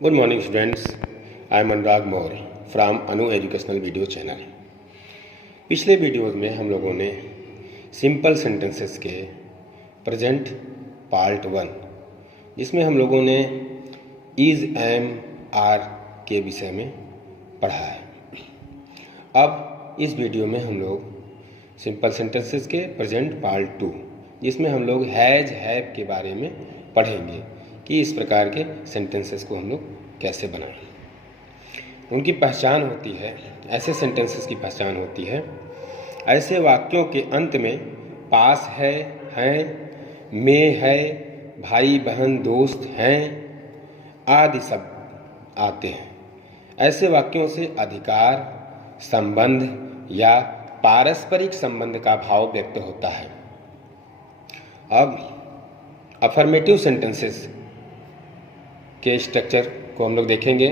Good morning students, I am Anurag Maurya from Anu educational video channel. पिछले videos में हम लोगों ने सिंपल सेंटेंसेस के प्रेजेंट पार्ट 1, जिसमें हम लोगों ने इज, एम, आर के विषय में पढ़ा है। अब इस वीडियो में हम लोग सिंपल सेंटेंसेस के प्रेजेंट पार्ट 2, जिसमें हम लोग हैज, हैव के बारे में पढ़ेंगे कि इस प्रकार के सेंटेंसेस को हम लोग कैसे बनाएं। उनकी पहचान होती है, ऐसे सेंटेंसेस की पहचान होती है, ऐसे वाक्यों के अंत में पास है, हैं, में है, भाई बहन दोस्त हैं आदि शब्द आते हैं। ऐसे वाक्यों से अधिकार, संबंध या पारस्परिक संबंध का भाव व्यक्त होता है। अब अफर्मेटिव सेंटेंसेस के स्ट्रक्चर को हम लोग देखेंगे,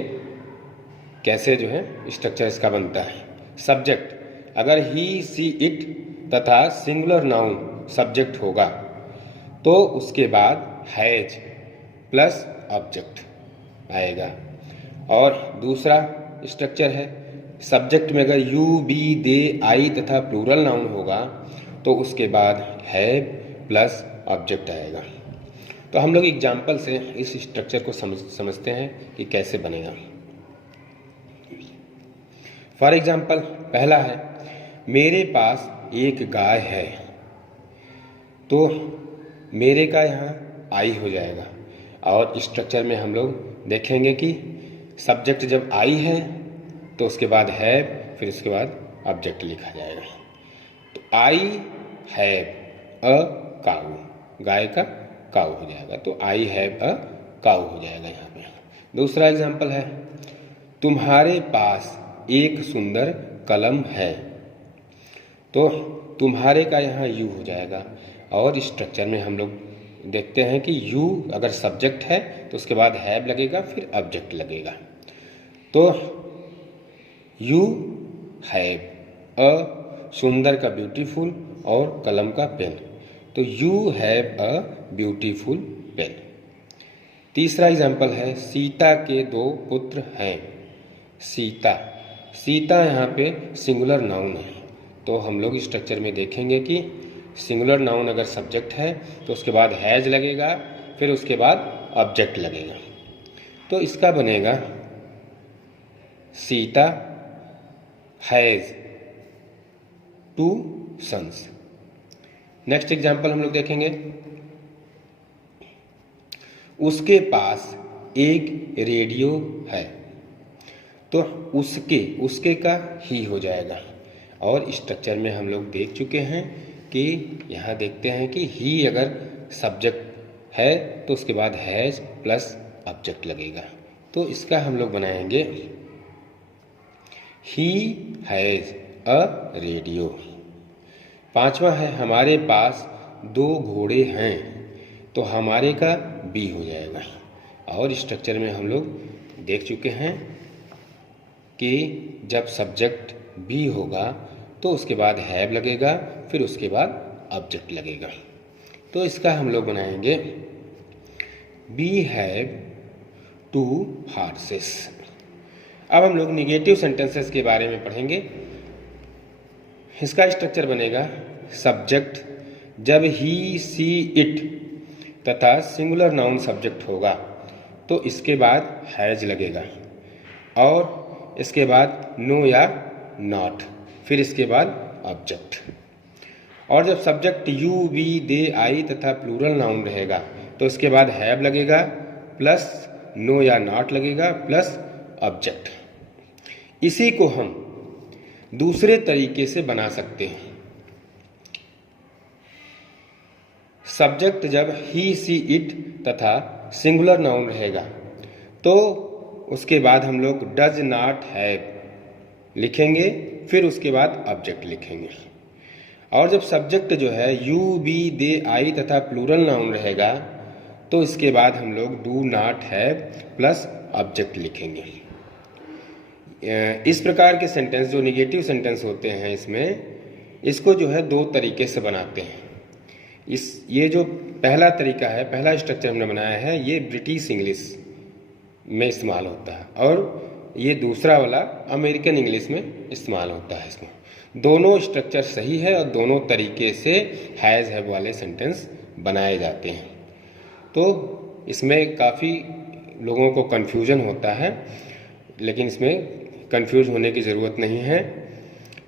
कैसे जो है स्ट्रक्चर इसका बनता है। सब्जेक्ट, अगर ही, सी, इट तथा सिंगुलर नाउन सब्जेक्ट होगा तो उसके बाद हैज प्लस ऑब्जेक्ट आएगा। और दूसरा स्ट्रक्चर है, सब्जेक्ट में अगर यू, बी, दे, आई तथा प्लूरल नाउन होगा तो उसके बाद हैव प्लस ऑब्जेक्ट आएगा। तो हम लोग एग्जाम्पल से इस स्ट्रक्चर को समझते हैं कि कैसे बनेगा। फॉर एग्जाम्पल, पहला है मेरे पास एक गाय है, तो मेरे का यहाँ आई हो जाएगा। और स्ट्रक्चर में हम लोग देखेंगे कि सब्जेक्ट जब आई है तो उसके बाद हैव, फिर उसके बाद ऑब्जेक्ट लिखा जाएगा। तो आई हैव अ काऊ, गाय का काऊ हो जाएगा, तो आई हैव अ काऊ हो जाएगा यहाँ पे। दूसरा एग्जाम्पल है, तुम्हारे पास एक सुंदर कलम है, तो तुम्हारे का यहाँ यू हो जाएगा। और स्ट्रक्चर में हम लोग देखते हैं कि यू अगर सब्जेक्ट है तो उसके बाद हैव लगेगा, फिर ऑब्जेक्ट लगेगा। तो यू हैव अ, सुंदर का ब्यूटीफुल और कलम का पेन, तो you have a beautiful pen. तीसरा एग्जाम्पल है, सीता के 2 पुत्र हैं। सीता, सीता यहाँ पे सिंगुलर नाउन है, तो हम लोग स्ट्रक्चर में देखेंगे कि सिंगुलर नाउन अगर सब्जेक्ट है तो उसके बाद हैज लगेगा, फिर उसके बाद ऑब्जेक्ट लगेगा। तो इसका बनेगा Sita has 2 sons. Next example हम लोग देखेंगे, उसके पास एक रेडियो है, तो उसके का ही हो जाएगा। और स्ट्रक्चर में हम लोग देख चुके हैं कि यहाँ देखते हैं कि ही अगर सब्जेक्ट है तो उसके बाद हैज प्लस ऑब्जेक्ट लगेगा। तो इसका हम लोग बनाएंगे ही हैज अ रेडियो। पांचवा है, हमारे पास 2 घोड़े हैं, तो हमारे का बी हो जाएगा। और स्ट्रक्चर में हम लोग देख चुके हैं कि जब सब्जेक्ट बी होगा तो उसके बाद हैव लगेगा, फिर उसके बाद ऑब्जेक्ट लगेगा। तो इसका हम लोग बनाएंगे बी हैव 2 हॉर्सेस। अब हम लोग निगेटिव सेंटेंसेस के बारे में पढ़ेंगे। इसका स्ट्रक्चर बनेगा, सब्जेक्ट जब ही, सी, इट तथा सिंगुलर नाउन सब्जेक्ट होगा तो इसके बाद हैज लगेगा, और इसके बाद नो या नॉट, फिर इसके बाद ऑब्जेक्ट। और जब सब्जेक्ट यू, बी, दे, आई तथा प्लूरल नाउन रहेगा तो इसके बाद हैव लगेगा, प्लस नो या नॉट लगेगा, प्लस ऑब्जेक्ट। इसी को हम दूसरे तरीके से बना सकते हैं। सब्जेक्ट जब ही, सी, इट तथा सिंगुलर नाउन रहेगा तो उसके बाद हम लोग डज नॉट हैव लिखेंगे, फिर उसके बाद ऑब्जेक्ट लिखेंगे। और जब सब्जेक्ट जो है यू, बी, दे, आई तथा प्लूरल नाउन रहेगा तो इसके बाद हम लोग do not have plus object लिखेंगे। इस प्रकार के सेंटेंस जो निगेटिव सेंटेंस होते हैं, इसमें इसको जो है 2 तरीके से बनाते हैं। ये जो पहला तरीका है, पहला स्ट्रक्चर हमने बनाया है, ये ब्रिटिश इंग्लिश में इस्तेमाल होता है और ये दूसरा वाला अमेरिकन इंग्लिश में इस्तेमाल होता है। इसमें दोनों स्ट्रक्चर सही है और दोनों तरीके से हैज़ हैव वाले सेंटेंस बनाए जाते हैं। तो इसमें काफ़ी लोगों को कन्फ्यूजन होता है, लेकिन इसमें कन्फ्यूज होने की ज़रूरत नहीं है।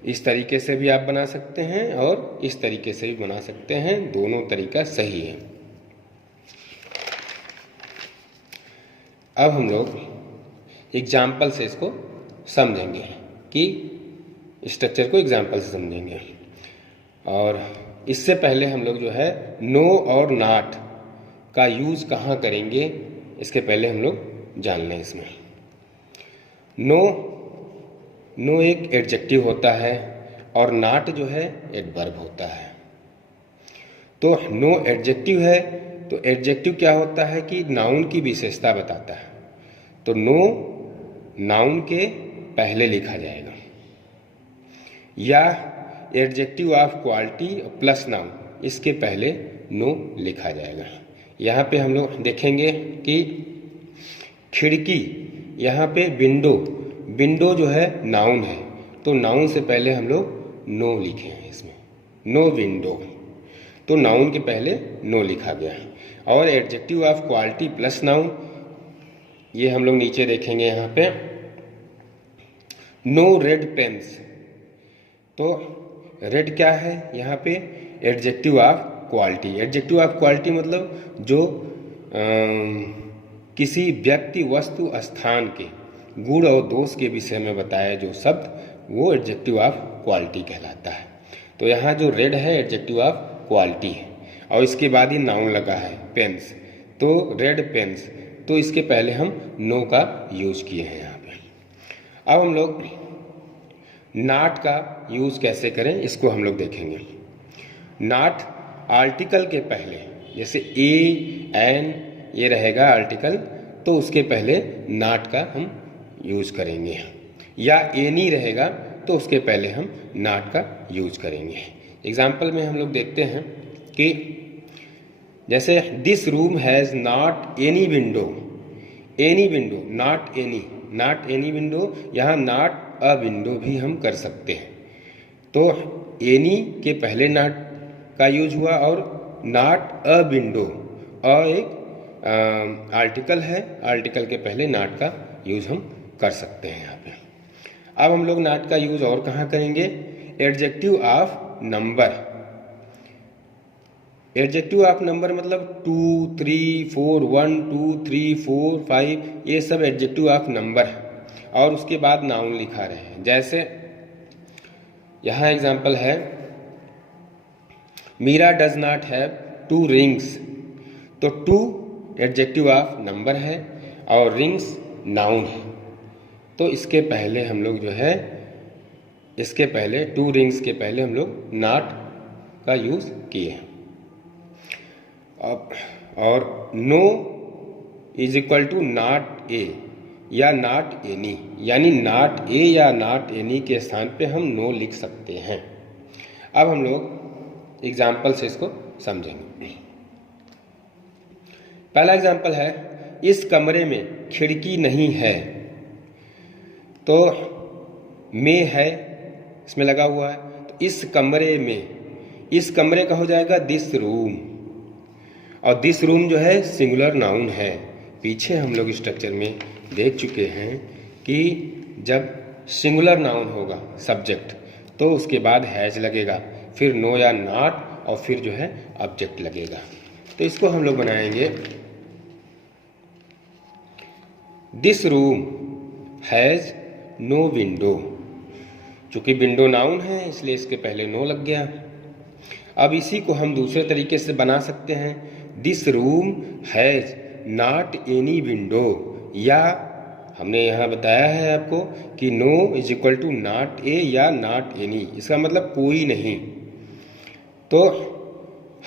इस तरीके से भी आप बना सकते हैं और इस तरीके से भी बना सकते हैं, दोनों तरीका सही है। अब हम लोग एग्जाम्पल से इसको समझेंगे कि स्ट्रक्चर को एग्जाम्पल से समझेंगे। और इससे पहले हम लोग जो है नो और नॉट का यूज़ कहाँ करेंगे, इसके पहले हम लोग जान लें। इसमें नो एक एडजेक्टिव होता है और नॉट जो है एडवर्ब होता है। तो नो एडजेक्टिव है, तो एडजेक्टिव क्या होता है कि नाउन की विशेषता बताता है। तो नो नाउन के पहले लिखा जाएगा, या adjective of quality plus noun इसके पहले नो लिखा जाएगा। यहाँ पे हम लोग देखेंगे कि खिड़की, यहाँ पे विंडो जो है नाउन है, तो नाउन से पहले हम लोग नो लिखे हैं इसमें, नो विंडो, तो नाउन के पहले नो लिखा गया है। और adjective of quality plus noun ये हम लोग नीचे देखेंगे। यहाँ पे नो रेड पेन्स, तो रेड क्या है यहाँ पे adjective of quality. Adjective of quality मतलब जो किसी व्यक्ति वस्तु स्थान के गुण और दोष के विषय में बताया जो शब्द वो एडजेक्टिव ऑफ क्वालिटी कहलाता है। तो यहाँ जो रेड है एडजेक्टिव ऑफ क्वालिटी है और इसके बाद ही नाउन लगा है पेन्स, तो रेड पेन्स, तो इसके पहले हम नो का यूज किए हैं यहाँ पे। अब हम लोग नॉट का यूज कैसे करें इसको हम लोग देखेंगे। नॉट आर्टिकल के पहले, जैसे ए एन ये रहेगा आर्टिकल, तो उसके पहले नॉट का हम यूज करेंगे, या एनी रहेगा तो उसके पहले हम नॉट का यूज करेंगे। एग्जाम्पल में हम लोग देखते हैं कि जैसे this room has not any window, not any window, यहाँ नॉट अ विंडो भी हम कर सकते हैं। तो एनी के पहले नॉट का यूज हुआ और नॉट अ विंडो, और एक आर्टिकल है, आर्टिकल के पहले नॉट का यूज हम कर सकते हैं यहाँ पे। अब हम लोग नॉट का यूज और कहाँ करेंगे, adjective of number. Adjective of number मतलब 2, 3, 4, 1, 2, 3, 4, 5 ये सब एडजेक्टिव ऑफ नंबर है और उसके बाद नाउन लिखा रहे हैं। जैसे यहाँ एग्जाम्पल है Meera does not have 2 rings, तो 2 एडजेक्टिव ऑफ नंबर है और रिंग्स नाउन है, तो इसके पहले हम लोग जो है इसके पहले 2 रिंग्स के पहले हम लोग नॉट का यूज किए हैं। और no is equal to not a या नॉट एनी, यानी नॉट ए या नॉट एनी के स्थान पे हम नो लिख सकते हैं। अब हम लोग एग्जाम्पल से इसको समझेंगे। पहला एग्जाम्पल है इस कमरे में खिड़की नहीं है, तो में है इसमें लगा हुआ है, तो इस कमरे में, इस कमरे का हो जाएगा दिस रूम, और दिस रूम जो है सिंगुलर नाउन है। पीछे हम लोग स्ट्रक्चर में देख चुके हैं कि जब सिंगुलर नाउन होगा सब्जेक्ट तो उसके बाद हैज लगेगा, फिर नो या नॉट, और फिर जो है ऑब्जेक्ट लगेगा। तो इसको हम लोग बनाएंगे this room has no window. चूंकि विंडो नाउन है इसलिए इसके पहले नो लग गया। अब इसी को हम दूसरे तरीके से बना सकते हैं, this room has not any window, या हमने यहाँ बताया है आपको कि no is equal to not a या नॉट एनी, इसका मतलब कोई नहीं। तो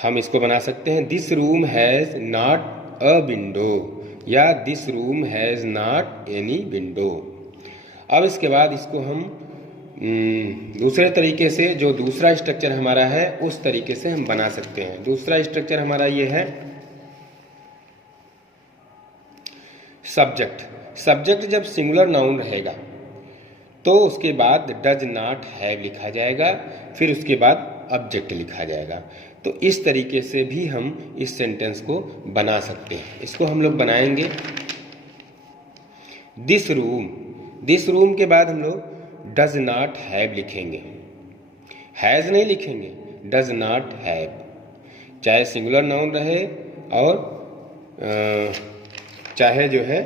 हम इसको बना सकते हैं this room has not a window या this room has not any window. अब इसके बाद इसको हम दूसरे तरीके से, जो दूसरा स्ट्रक्चर हमारा है उस तरीके से हम बना सकते हैं। दूसरा स्ट्रक्चर हमारा ये है सब्जेक्ट जब सिंगुलर नाउन रहेगा तो उसके बाद डज नॉट हैव लिखा जाएगा, फिर उसके बाद ऑब्जेक्ट लिखा जाएगा। तो इस तरीके से भी हम इस सेंटेंस को बना सकते हैं। इसको हम लोग बनाएंगे दिस रूम के बाद हम लोग डज नॉट हैव लिखेंगे, हैज़ नहीं लिखेंगे, डज नॉट हैव। चाहे सिंगुलर नाउन रहे और चाहे जो है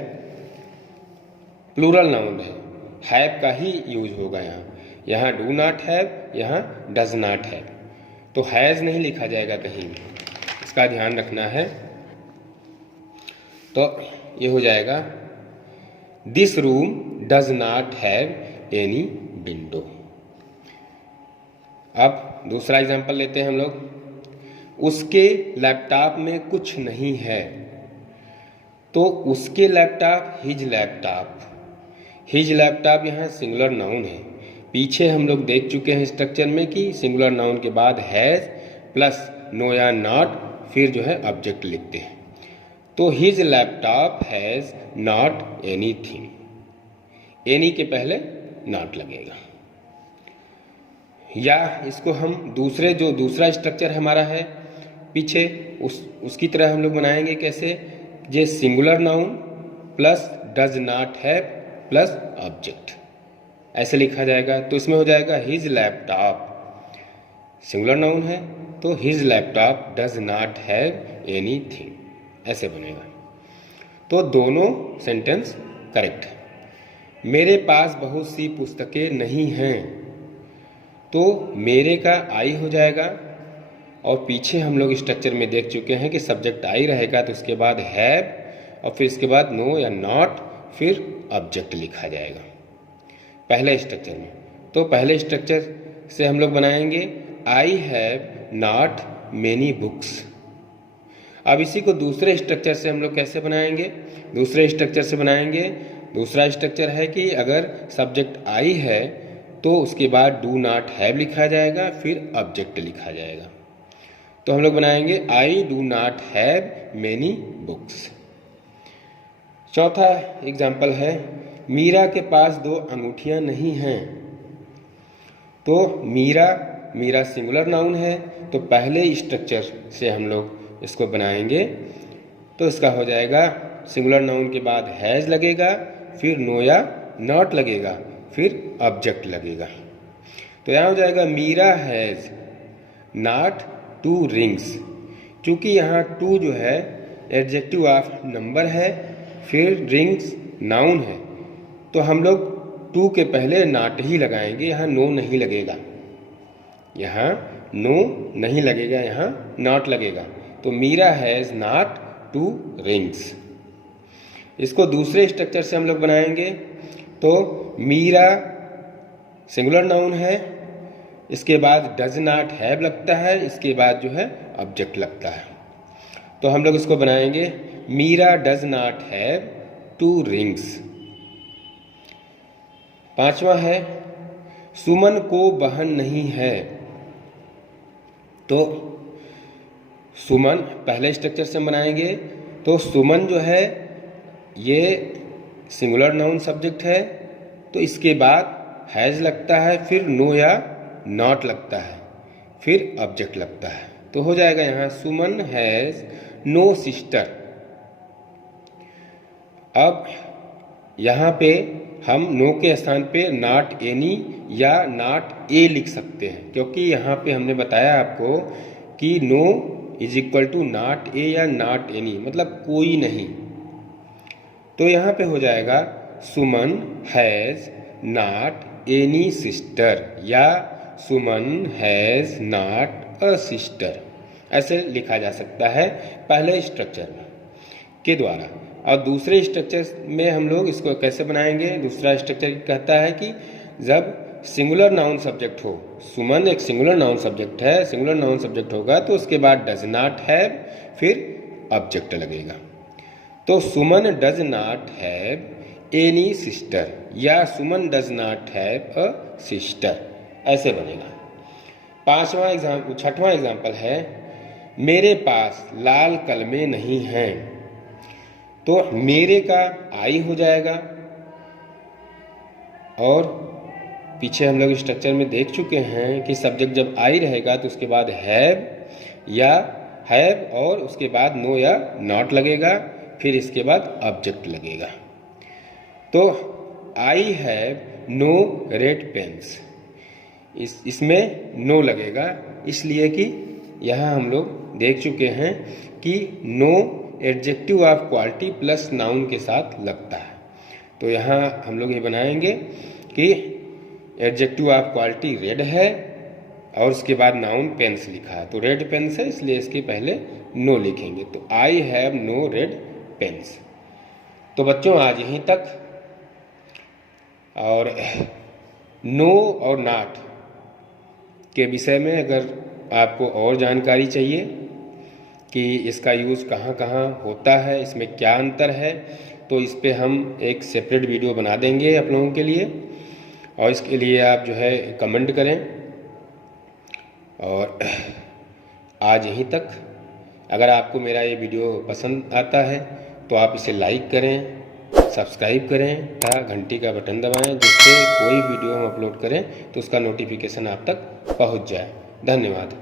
प्लूरल नाउन रहे, हैव का ही यूज होगा। यहाँ डू नॉट हैव, यहाँ डज नॉट हैव। तो हैज़ नहीं लिखा जाएगा कहीं भी, इसका ध्यान रखना है। तो ये हो जाएगा this room does not have any window. अब दूसरा एग्जांपल लेते हैं हम लोग। उसके लैपटॉप में कुछ नहीं है, तो उसके लैपटॉप हिज लैपटॉप यहाँ सिंगुलर नाउन है। पीछे हम लोग देख चुके हैं स्ट्रक्चर में कि सिंगुलर नाउन के बाद हैज़ प्लस नो या नॉट, फिर जो है ऑब्जेक्ट लिखते हैं। तो his laptop has not anything, any के पहले नॉट लगेगा। या इसको हम दूसरा स्ट्रक्चर हमारा है पीछे, उसकी तरह हम लोग बनाएंगे। कैसे? ये singular noun plus does not have plus object, ऐसे लिखा जाएगा। तो इसमें हो जाएगा हिज लैपटॉप, सिंगुलर नाउन है तो his laptop does not have anything, ऐसे बनेगा। तो दोनों सेंटेंस करेक्ट है। मेरे पास बहुत सी पुस्तकें नहीं हैं, तो मेरे का आई हो जाएगा। और पीछे हम लोग स्ट्रक्चर में देख चुके हैं कि सब्जेक्ट आई रहेगा तो उसके बाद हैव और फिर इसके बाद नो या नॉट, फिर ऑब्जेक्ट लिखा जाएगा पहले स्ट्रक्चर में। तो पहले स्ट्रक्चर से हम लोग बनाएंगे I have not many books. अब इसी को दूसरे स्ट्रक्चर से हम लोग कैसे बनाएंगे? दूसरे स्ट्रक्चर से बनाएंगे। दूसरा स्ट्रक्चर है कि अगर सब्जेक्ट आई है तो उसके बाद डू नॉट हैव लिखा जाएगा, फिर ऑब्जेक्ट लिखा जाएगा। तो हम लोग बनाएंगे I do not have many books. चौथा एग्जाम्पल है मीरा के पास 2 अंगूठियां नहीं हैं। तो मीरा सिंगुलर नाउन है, तो पहले स्ट्रक्चर से हम लोग इसको बनाएंगे। तो इसका हो जाएगा सिंगुलर नाउन के बाद हैज़ लगेगा, फिर नो या नॉट लगेगा, फिर ऑब्जेक्ट लगेगा। तो यहाँ हो जाएगा मीरा हैज़ नॉट 2 रिंग्स। चूँकि यहाँ 2 जो है एडजेक्टिव ऑफ नंबर है, फिर रिंग्स नाउन है, तो हम लोग 2 के पहले नॉट ही लगाएंगे, यहाँ नो नहीं लगेगा, यहाँ नो नहीं लगेगा, यहाँ नॉट लगेगा। तो मीरा हैज़ नॉट 2 रिंग्स। इसको दूसरे स्ट्रक्चर से हम लोग बनाएंगे। तो मीरा सिंगुलर नाउन है, इसके बाद डज नॉट हैव लगता है, इसके बाद जो है ऑब्जेक्ट लगता है। तो हम लोग इसको बनाएंगे Meera does not have 2 rings. पांचवा है सुमन को बहन नहीं है। तो सुमन पहले स्ट्रक्चर से बनाएंगे। तो सुमन जो है ये सिंगुलर नाउन सब्जेक्ट है, तो इसके बाद हैज़ लगता है, फिर नो या नॉट लगता है, फिर ऑब्जेक्ट लगता है। तो हो जाएगा यहाँ सुमन हैज़ नो सिस्टर। अब यहाँ पे हम नो के स्थान पे नॉट एनी या नॉट ए लिख सकते हैं, क्योंकि यहाँ पे हमने बताया आपको कि no is equal to not a या नॉट एनी, मतलब कोई नहीं। तो यहाँ पे हो जाएगा सुमन हैज़ नॉट एनी सिस्टर या सुमन हैज़ नॉट अ सिस्टर, ऐसे लिखा जा सकता है पहले स्ट्रक्चर के द्वारा। और दूसरे स्ट्रक्चर में हम लोग इसको कैसे बनाएंगे? दूसरा स्ट्रक्चर कहता है कि जब सिंगुलर नाउन सब्जेक्ट हो, सुमन एक सिंगुलर नाउन सब्जेक्ट है, सिंगुलर नाउन सब्जेक्ट होगा तो उसके बाद डज नॉट हैव, फिर ऑब्जेक्ट लगेगा। तो Suman does not have any sister या Suman does not have a sister, ऐसे बनेगा। छठवां एग्जाम्पल है मेरे पास लाल कलमें नहीं हैं। तो मेरे का आई हो जाएगा, और पीछे हम लोग स्ट्रक्चर में देख चुके हैं कि सब्जेक्ट जब आई रहेगा तो उसके बाद हैव या हैव और उसके बाद नो या नॉट लगेगा, फिर इसके बाद ऑब्जेक्ट लगेगा। तो I have no red pens, इसमें नो लगेगा, इसलिए कि यहाँ हम लोग देख चुके हैं कि no adjective of quality plus noun के साथ लगता है। तो यहाँ हम लोग ये बनाएंगे कि एडजेक्टिव ऑफ क्वालिटी रेड है और उसके बाद नाउन पेन्स लिखा है, तो रेड पेन्स है इसलिए इसके पहले नो लिखेंगे। तो I have no red pens. तो बच्चों आज यहीं तक, और नो और नॉट के विषय में अगर आपको और जानकारी चाहिए कि इसका यूज़ कहाँ कहाँ होता है, इसमें क्या अंतर है, तो इस पे हम एक सेपरेट वीडियो बना देंगे आप लोगों के लिए, और इसके लिए आप जो है कमेंट करें। और आज यहीं तक। अगर आपको मेरा ये वीडियो पसंद आता है तो आप इसे लाइक करें, सब्सक्राइब करें तथा घंटी का बटन दबाएं, जिससे कोई वीडियो हम अपलोड करें तो उसका नोटिफिकेशन आप तक पहुंच जाए। धन्यवाद।